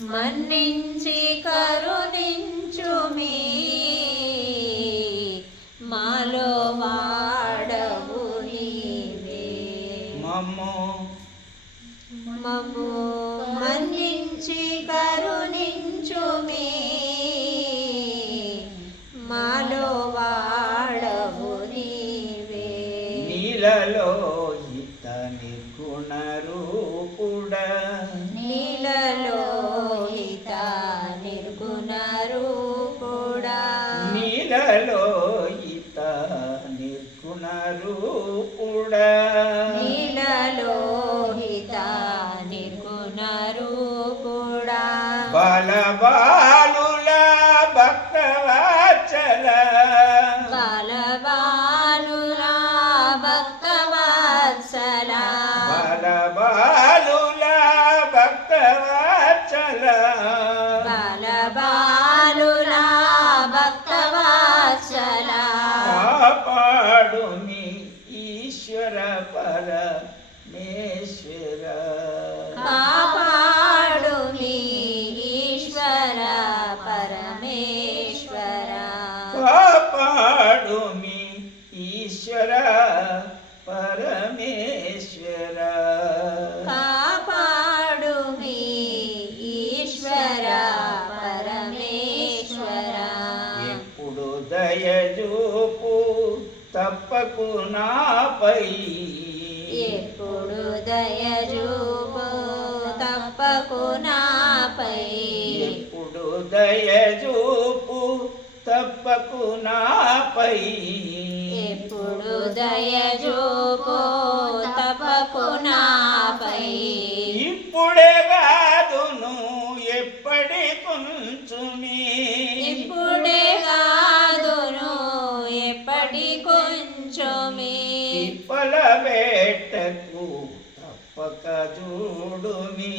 మన్నించి కరుణించుమి. మాలో వాడవు నీవే. మమ్ము. మమ్ము మన్నించి కరుణించుమి. మాలో వాడవు నీవే. నీలలో ఇత నిర్గుణ నిర్గుణ రూపుడ నీలలోహిత నిర్గుణ రూపుడా కాపాడు మీ ఈశ్వర పరమేశ్వర. కాపాడు మీ ఈశ్వర పరమేశ్వర. ఎప్పుడు దయజూపు తప్పకు నాపై. ఎప్పుడు దయజూపు తప్పకు నాపై. ఎప్పుడు దయజూపు తప్పకు నాపై ఎప్పుడు దయజూపు తప్పకు నాపై ఇప్పుడే కాదును ఎప్పటి కొంచుమి ఇప్పుడే కాదును ఎప్పటి కొంచెమే. తిప్పల వేటకు తప్పక చూడుమి.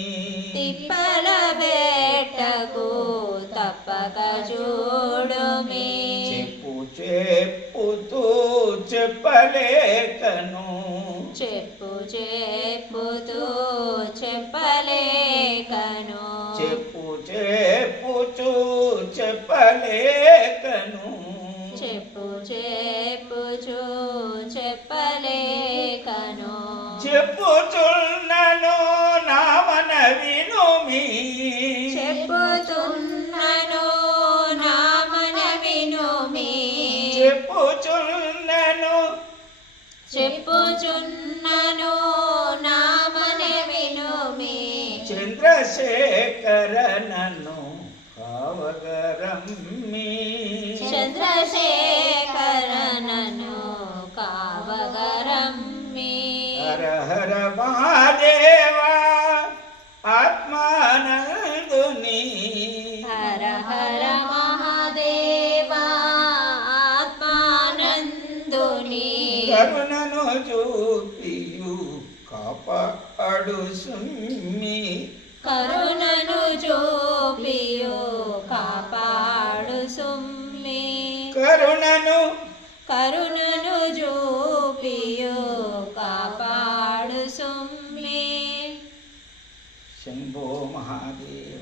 తిప్పల బేటకు తప్పక చూడుమి చెప్పు చెప్పుతూ చెప్పలేకను. చెప్పు చెప్పుతూ చెప్పలేకను. చెప్పు చెప్పుచూ చెప్పలేకను. చెప్పు చెప్పుచూ చెప్పలేకను. చెప్పుచున్నను నామన వినుమి చెప్పుచున్నను నామన వినుమి చంద్రశేఖర నన్ను కావగరమ్మి చంద్రశేఖరనను కావగరమ్మి హర హర మహాదేవా ఆత్మానందుని కరుణను చూపియు కాపాడు సుమ్మి కరుణను చూపియు కాపాడు సుమ్మి కరుణను కరుణను చూపియు కాపాడు సుమ్మి శంభో మహాదేవ హర హర హర